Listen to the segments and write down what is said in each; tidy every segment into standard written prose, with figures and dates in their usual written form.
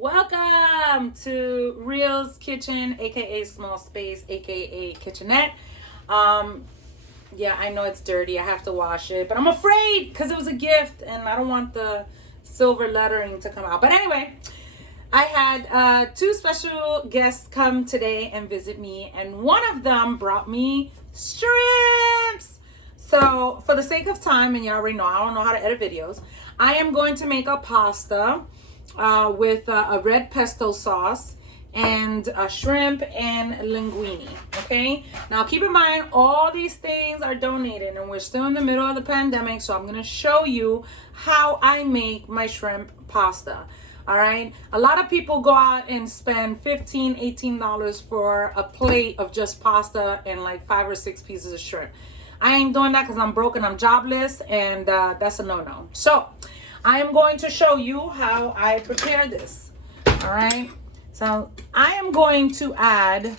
Welcome to Real's Kitchen, aka Small Space, aka Kitchenette. Yeah, I know it's dirty. I have to wash it, but I'm afraid because it was a gift and I don't want the silver lettering to come out. But anyway, I had two special guests come today and visit me, and one of them brought me shrimps. So for the sake of time, and you already know I don't know how to edit videos, I am going to make a pasta with a red pesto sauce and shrimp and linguini. Okay, now keep in mind all these things are donated and we're still in the middle of the pandemic, so I'm going to show you how I make my shrimp pasta. All right, a lot of people go out and spend $15-18 for a plate of just pasta and like 5 or 6 pieces of shrimp. I ain't doing that because I'm broke and I'm jobless, and that's a no-no. So I am going to show you how I prepare this. All right, so I am going to add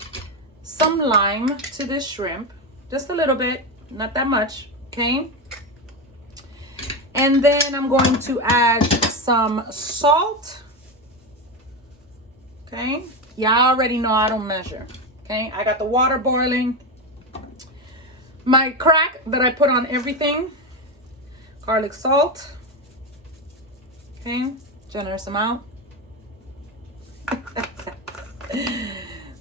some lime to this shrimp, just a little bit, not that much, okay? And then I'm going to add some salt. Okay, y'all already know I don't measure. Okay, I got the water boiling. My crack that I put on everything, garlic salt. Okay, generous amount.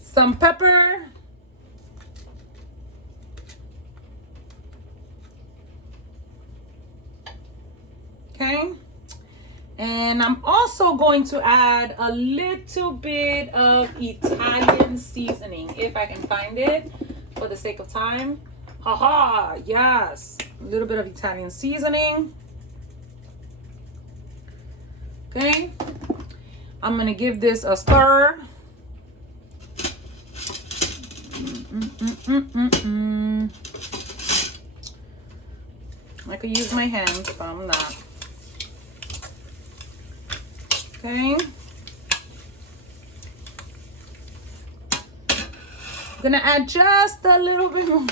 Some pepper. Okay, and I'm also going to add a little bit of Italian seasoning if I can find it for the sake of time. Haha, yes, a little bit of Italian seasoning. Okay, I'm gonna give this a stir. I could use my hands, but I'm not. Okay, I'm gonna add just a little bit more.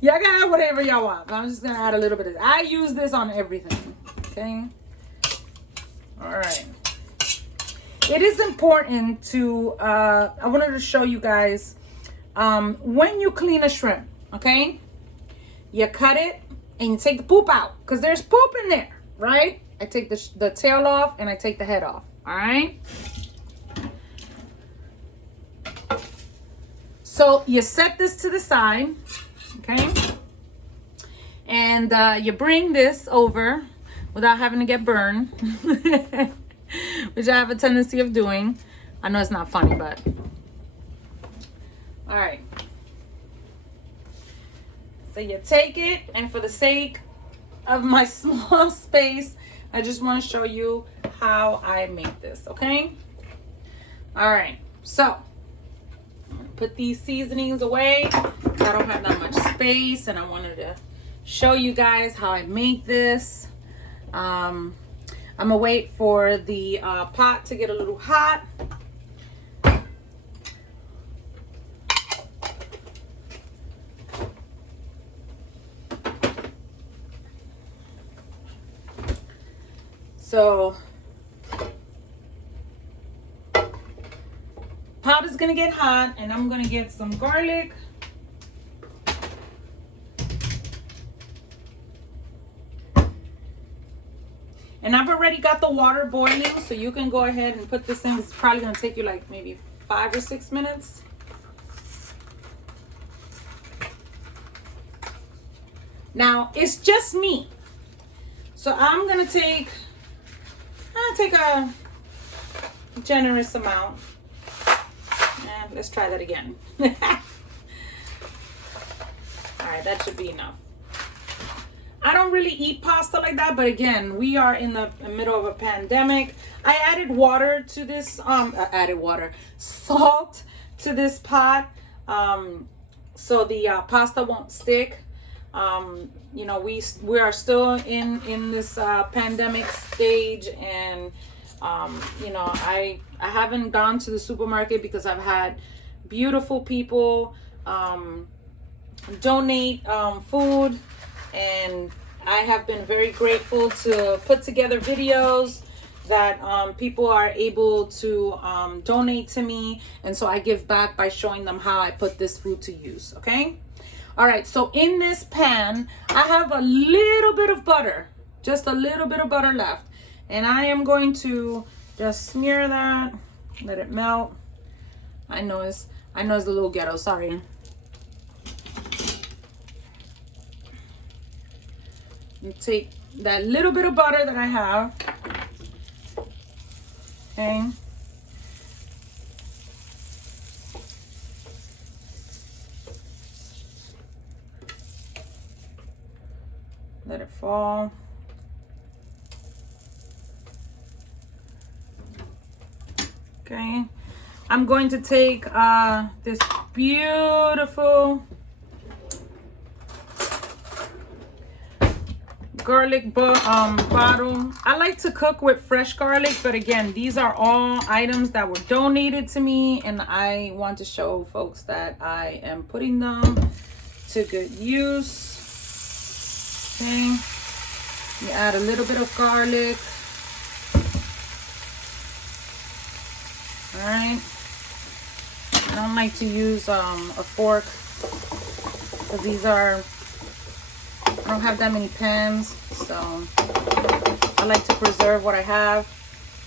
Y'all can add whatever y'all want, but I'm just gonna add a little bit of this. I use this on everything. Okay, all right. It is important to I wanted to show you guys when you clean a shrimp, okay, you cut it and you take the poop out because there's poop in there, right? I take the tail off and I take the head off. All right, so you set this to the side, okay, and you bring this over without having to get burned, which I have a tendency of doing. I know it's not funny, but all right. So you take it, and for the sake of my small space, I just want to show you how I make this, okay? All right, so I'm gonna put these seasonings away. I don't have that much space, and I wanted to show you guys how I make this. I'm gonna wait for the pot to get a little hot. So pot is gonna get hot, and I'm gonna get some garlic. And I've already got the water boiling, so you can go ahead and put this in. It's probably gonna take you like maybe 5 or 6 minutes. Now it's just me, so I'm gonna take a generous amount. And let's try that again. All right, that should be enough. I don't really eat pasta like that, but again, we are in the middle of a pandemic. I added water to this, salt to this pot, so the pasta won't stick. You know, we are still in this pandemic stage, and you know, I haven't gone to the supermarket because I've had beautiful people donate food, and I have been very grateful to put together videos that people are able to donate to me, and so I give back by showing them how I put this food to use. Okay. All right, so in this pan I have a little bit of butter, just a little bit of butter left, and I am going to just smear that, let it melt. I know it's a little ghetto, sorry. And take that little bit of butter that I have, okay, let it fall. Okay, I'm going to take this beautiful garlic bottle. I like to cook with fresh garlic, but again, these are all items that were donated to me, and I want to show folks that I am putting them to good use. Okay, you add a little bit of garlic. All right, I don't like to use a fork because these are, I don't have that many pans, so I like to preserve what I have.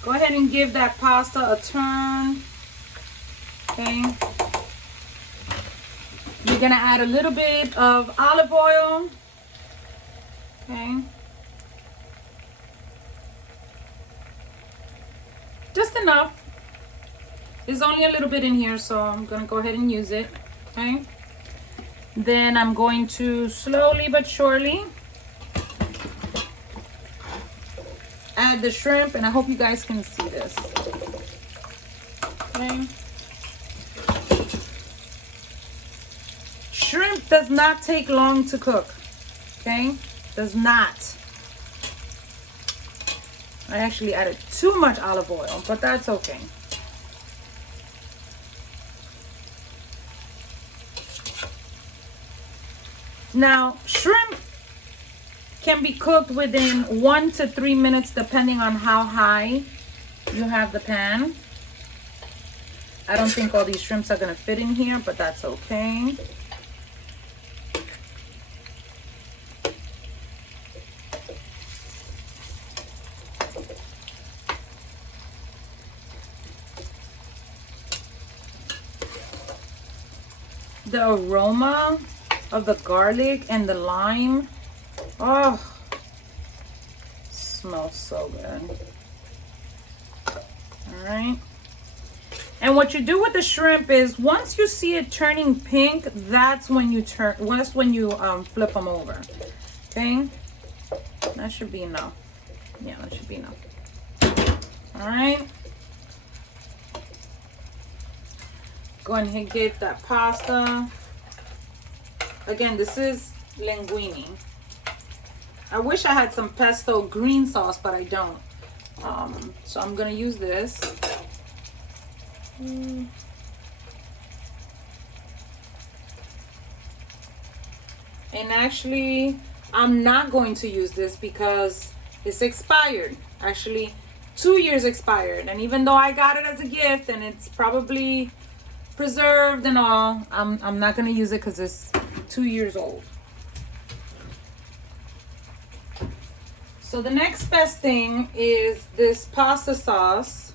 Go ahead and give that pasta a turn. Okay. You're gonna add a little bit of olive oil. Okay. Just enough. There's only a little bit in here, so I'm gonna go ahead and use it. Okay. Then I'm going to slowly but surely add the shrimp, and I hope you guys can see this. Okay. Shrimp does not take long to cook. Okay, does not. I actually added too much olive oil, but that's okay. Now, shrimp can be cooked within 1 to 3 minutes depending on how high you have the pan. I don't think all these shrimps are gonna fit in here, but that's okay. The aroma of the garlic and the lime, oh, smells so good. All right, and what you do with the shrimp is once you see it turning pink, that's when you flip them over. Okay, that should be enough. Yeah, that should be enough. All right, go ahead and get that pasta. Again, this is linguini. I wish I had some pesto green sauce, but I don't. So I'm gonna use this. And actually, I'm not going to use this because it's expired. Actually, 2 years expired. And even though I got it as a gift and it's probably preserved and all, I'm not gonna use it because it's 2 years old. So the next best thing is this pasta sauce,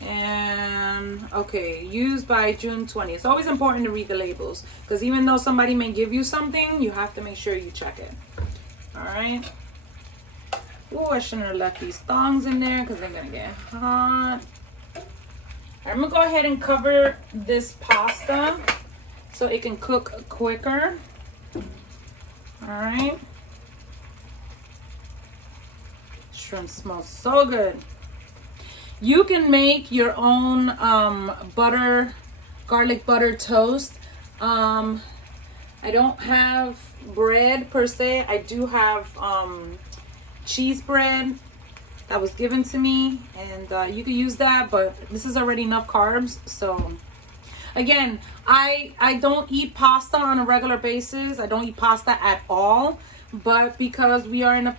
and okay, used by June 20th. It's always important to read the labels because even though somebody may give you something, you have to make sure you check it. All right. Oh, I shouldn't have left these thongs in there because they're gonna get hot. I'm gonna go ahead and cover this pasta so it can cook quicker. All right. Shrimp smells so good. You can make your own garlic butter toast. I don't have bread per se. I do have cheese bread that was given to me, and you can use that, but this is already enough carbs. So again, I don't eat pasta on a regular basis. I don't eat pasta at all, but because we are in a,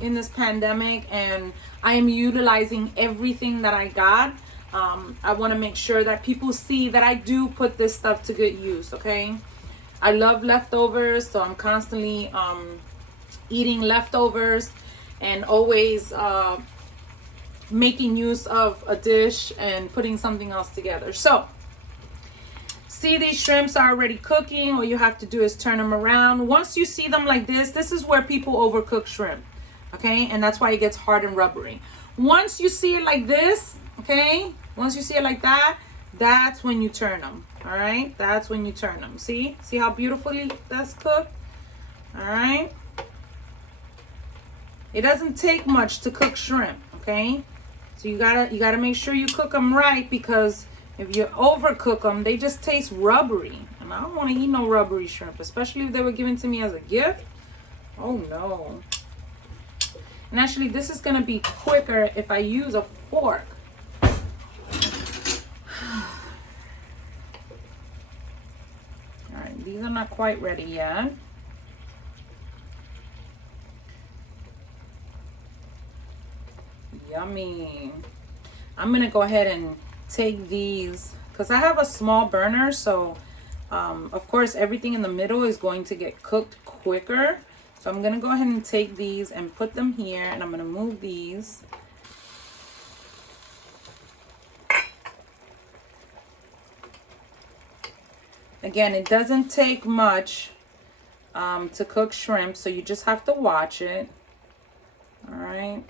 in this pandemic, and I am utilizing everything that I got, I want to make sure that people see that I do put this stuff to good use. Okay, I love leftovers, so I'm constantly eating leftovers, and always making use of a dish and putting something else together. So see, these shrimps are already cooking. All you have to do is turn them around. Once you see them like this is where people overcook shrimp. Okay, and that's why it gets hard and rubbery. Once you see it like this, okay, once you see it like that, that's when you turn them. All right, that's when you turn them. See how beautifully that's cooked. All right, it doesn't take much to cook shrimp. Okay, so you gotta make sure you cook them right, because if you overcook them, they just taste rubbery, and I don't want to eat no rubbery shrimp, especially if they were given to me as a gift. Oh no. And actually, this is gonna be quicker if I use a fork. All right, these are not quite ready yet. Yummy. I'm gonna go ahead and take these, because I have a small burner, so of course everything in the middle is going to get cooked quicker. So I'm gonna go ahead and take these and put them here, and I'm gonna move these. Again, it doesn't take much to cook shrimp, so you just have to watch it. All right.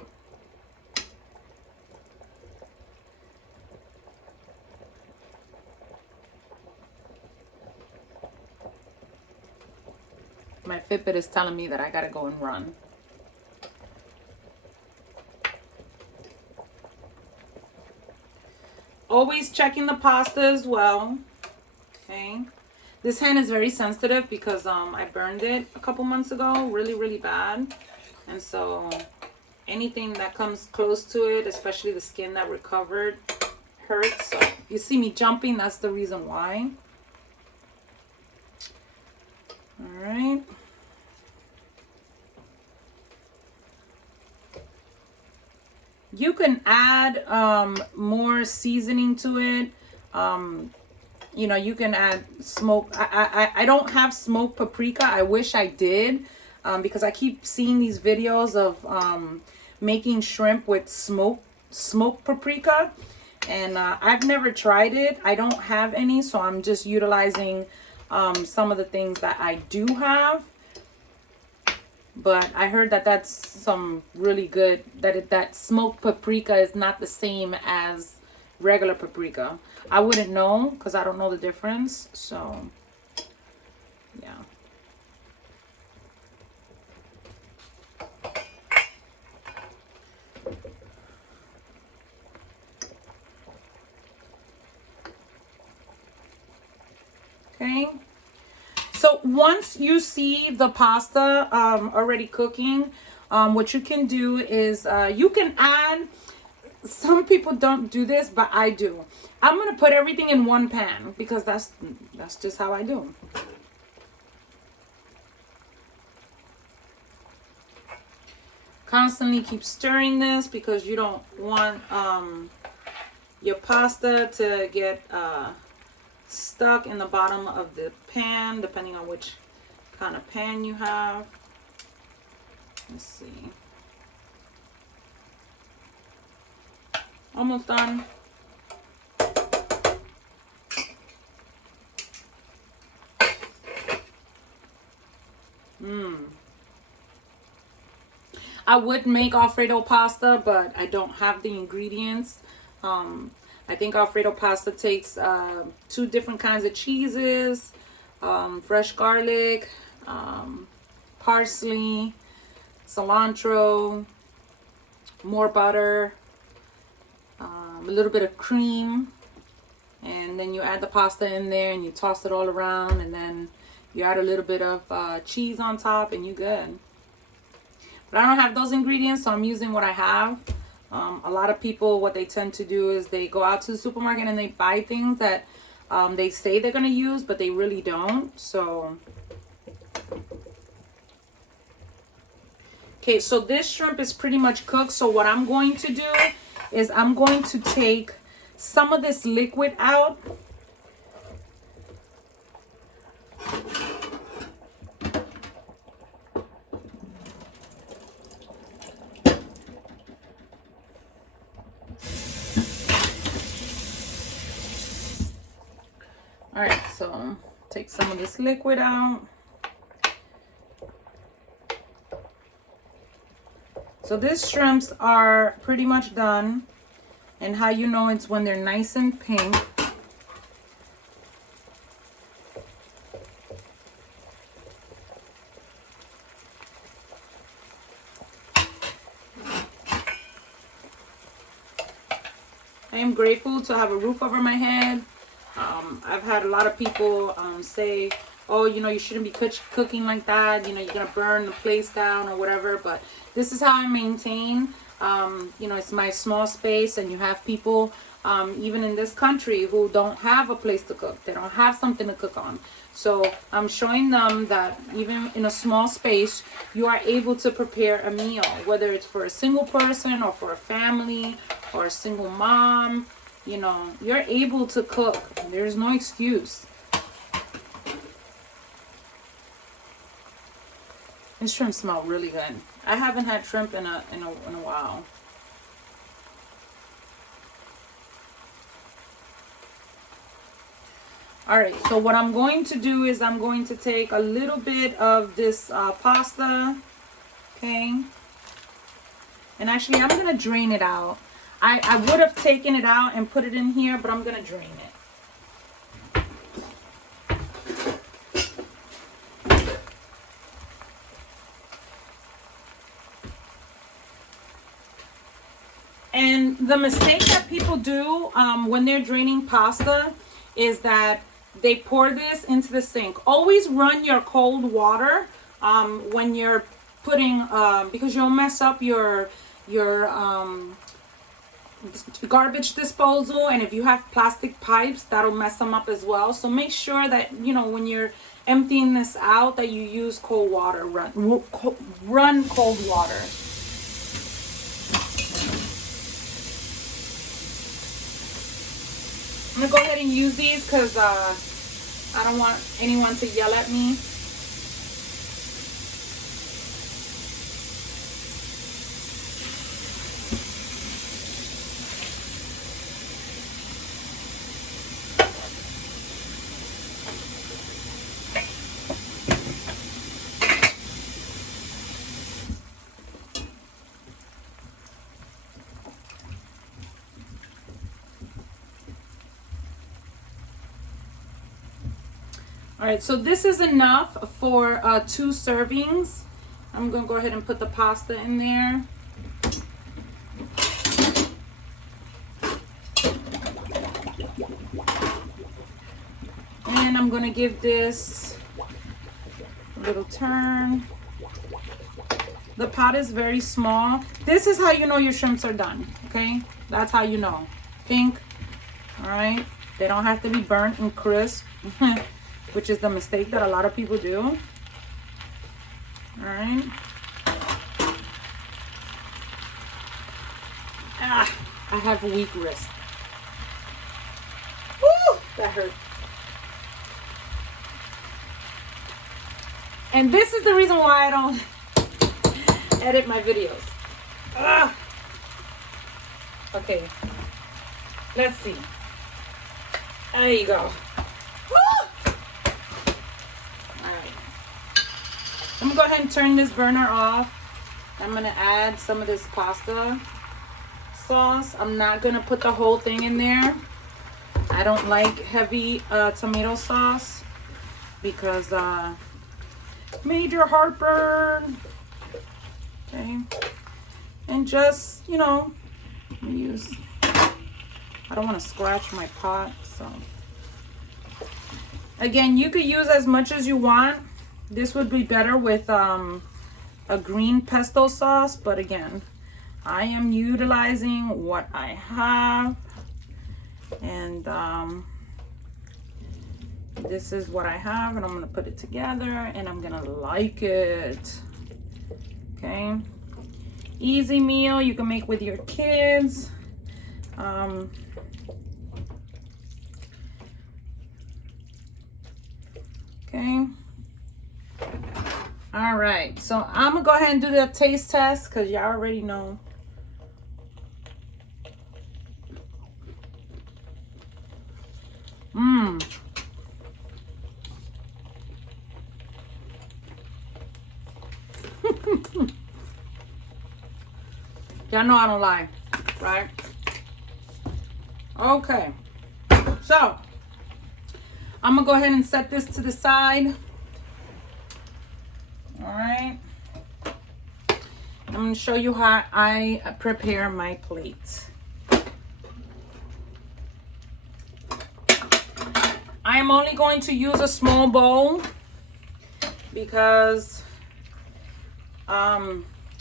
My Fitbit is telling me that I gotta go and run. Always checking the pasta as well. Okay. This hand is very sensitive because I burned it a couple months ago, really bad. And so anything that comes close to it, especially the skin that recovered, hurts. So you see me jumping, that's the reason why. All right. You can add more seasoning to it. You can add smoke. I don't have smoked paprika. I wish I did, because I keep seeing these videos of making shrimp with smoked paprika, and I've never tried it. I don't have any, so I'm just utilizing some of the things that I do have. But I heard that that's some really good, that smoked paprika is not the same as regular paprika. I wouldn't know, because I don't know the difference. So, yeah. Okay. So once you see the pasta already cooking, what you can do is you can add, some people don't do this, but I do. I'm going to put everything in one pan, because that's just how I do. Constantly keep stirring this, because you don't want your pasta to get stuck in the bottom of the pan, depending on which kind of pan you have. Let's see. Almost done. I would make Alfredo pasta, but I don't have the ingredients. I think Alfredo pasta takes 2 different kinds of cheeses, fresh garlic, parsley, cilantro, more butter, a little bit of cream, and then you add the pasta in there and you toss it all around, and then you add a little bit of cheese on top, and you're good. But I don't have those ingredients, so I'm using what I have. A lot of people, what they tend to do is they go out to the supermarket and they buy things that they say they're going to use, but they really don't. So Okay, so this shrimp is pretty much cooked. So what I'm going to do is I'm going to take some of this liquid out. All right, so take some of this liquid out. So these shrimps are pretty much done. And how you know it's when they're nice and pink. I am grateful to have a roof over my head. I've had a lot of people say, oh, you know, you shouldn't be cooking like that. You know, you're going to burn the place down or whatever. But this is how I maintain. You know, it's my small space, and you have people, even in this country, who don't have a place to cook. They don't have something to cook on. So I'm showing them that even in a small space, you are able to prepare a meal, whether it's for a single person or for a family or a single mom. You know, you're able to cook. There's no excuse. This shrimp smells really good. I haven't had shrimp in a while. All right, so what I'm going to do is I'm going to take a little bit of this pasta, okay? And actually, I'm gonna drain it out. I would have taken it out and put it in here, but I'm gonna drain it. And the mistake that people do when they're draining pasta is that they pour this into the sink. Always run your cold water when you're putting, because you'll mess up your garbage disposal, and if you have plastic pipes, that'll mess them up as well. So make sure that, you know, when you're emptying this out, that you use cold water. Run cold water. I'm gonna go ahead and use these because I don't want anyone to yell at me. All right, so this is enough for 2 servings. I'm gonna go ahead and put the pasta in there. And I'm gonna give this a little turn. The pot is very small. This is how you know your shrimps are done, okay? That's how you know. Pink, all right? They don't have to be burnt and crisp. Which is the mistake that a lot of people do. All right. I have a weak wrist. Woo, that hurt. And this is the reason why I don't edit my videos. Okay, let's see. There you go. I'm gonna go ahead and turn this burner off. I'm gonna add some of this pasta sauce. I'm not gonna put the whole thing in there. I don't like heavy tomato sauce because major heartburn. Okay, and just, you know, use. I don't want to scratch my pot, so again, you could use as much as you want. This would be better with a green pesto sauce, but again, I am utilizing what I have, and this is what I have, and I'm gonna put it together, and I'm gonna like it. Okay. Easy meal you can make with your kids. Okay. All right, so I'm gonna go ahead and do the taste test because y'all already know. Y'all know I don't lie, right? Okay, so I'm gonna go ahead and set this to the side. All right, I'm gonna show you how I prepare my plate. I am only going to use a small bowl because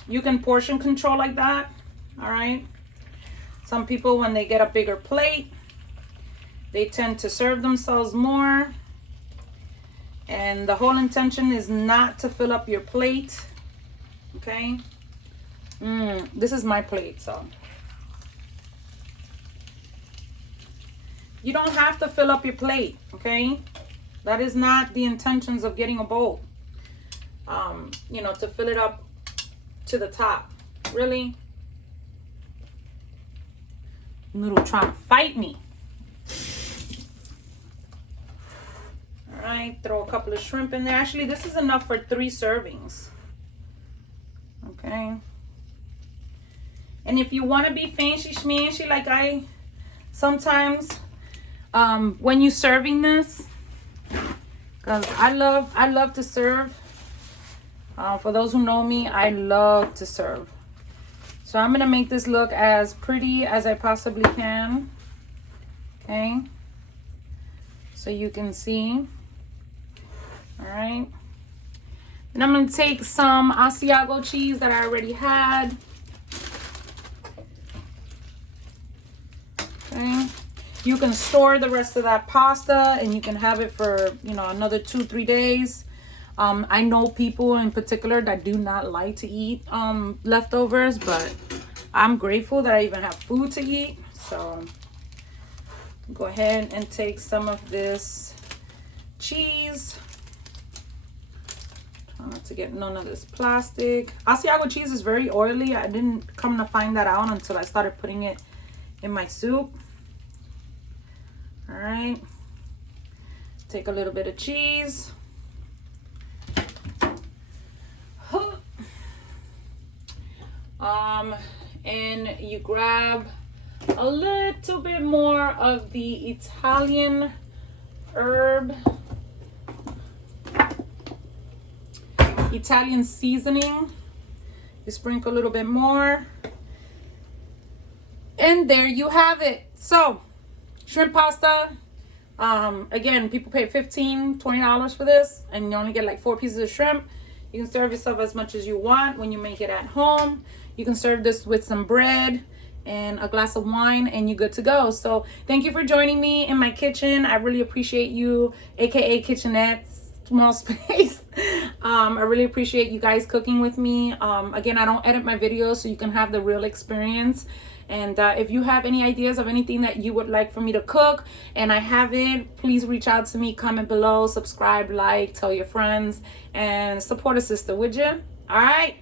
you can portion control like that. All right, some people, when they get a bigger plate, they tend to serve themselves more, and the whole intention is not to fill up your plate. Okay, this is my plate, so you don't have to fill up your plate. Okay, that is not the intentions of getting a bowl. You know, to fill it up to the top. Really? Noodle trying to fight me. All right, throw a couple of shrimp in there. Actually, this is enough for 3 servings. Okay. And if you want to be fancy schmancy like I sometimes, when you serving this, because I love to serve. For those who know me, I love to serve. So I'm going to make this look as pretty as I possibly can. Okay. So you can see. All right. And I'm going to take some Asiago cheese that I already had. Okay. You can store the rest of that pasta and you can have it for, you know, another 2-3 days. I know people in particular that do not like to eat leftovers, but I'm grateful that I even have food to eat. So go ahead and take some of this cheese. Try not to get none of this plastic. Asiago cheese is very oily. I didn't come to find that out until I started putting it in my soup. All right. Take a little bit of cheese. And you grab a little bit more of the Italian herb, Italian seasoning. You sprinkle a little bit more. And there you have it. So, shrimp pasta. Again, people pay $15-$20 for this, and you only get like 4 pieces of shrimp. You can serve yourself as much as you want when you make it at home. You can serve this with some bread and a glass of wine, and you're good to go. So thank you for joining me in my kitchen. I really appreciate you, aka kitchenette, small space. I really appreciate you guys cooking with me. Again, I don't edit my videos, so you can have the real experience. And if you have any ideas of anything that you would like for me to cook and I haven't, please reach out to me, comment below, subscribe, like, tell your friends, and support a sister, would you? All right.